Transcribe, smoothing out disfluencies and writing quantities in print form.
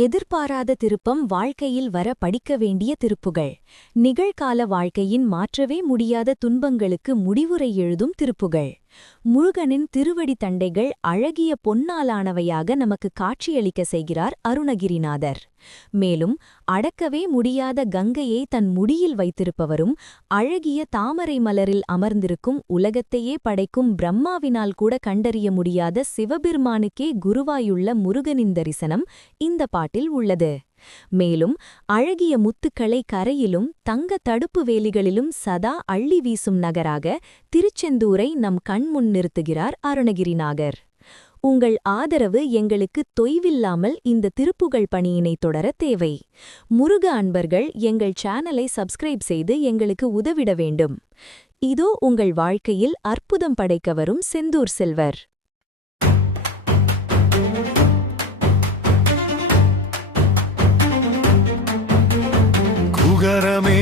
எதிர்பாராத திருப்பம் வாழ்க்கையில் வர படிக்க வேண்டிய திருப்புகள். நிகழ்கால வாழ்க்கையின் மாற்றவே முடியாத துன்பங்களுக்கு முடிவுரை எழுதும் திருப்புகள். முருகனின் திருவடி தண்டைகள் அழகிய பொன்னாலானவையாக நமக்கு காட்சியளிக்க செய்கிறார் அருணகிரிநாதர். மேலும் அடக்கவே முடியாத கங்கையை தன் முடியில் வைத்திருப்பவரும், அழகிய தாமரை மலரில் அமர்ந்திருக்கும் உலகத்தையே படைக்கும் பிரம்மாவினால் கூட கண்டறிய முடியாத சிவபெருமானுக்கே குருவாயுள்ள முருகனின் தரிசனம் இந்த பாட்டில் உள்ளது. மேலும் அழகிய முத்துக்களை கரையிலும் தங்க தடுப்பு வேலிகளிலும் சதா அள்ளி வீசும் நகராக திருச்செந்தூரை நம் கண்முன் நிறுத்துகிறார் அருணகிரிநாதர். உங்கள் ஆதரவு எங்களுக்கு தொய்வில்லாமல் இந்த திருப்புகழ் பணியினை தொடர தேவை. முருக அன்பர்கள் எங்கள் சேனலை சப்ஸ்கிரைப் செய்து எங்களுக்கு உதவிட வேண்டும். இதோ உங்கள் வாழ்க்கையில் அற்புதம் படைக்க வரும் செந்தூர் செல்வர். குகரமே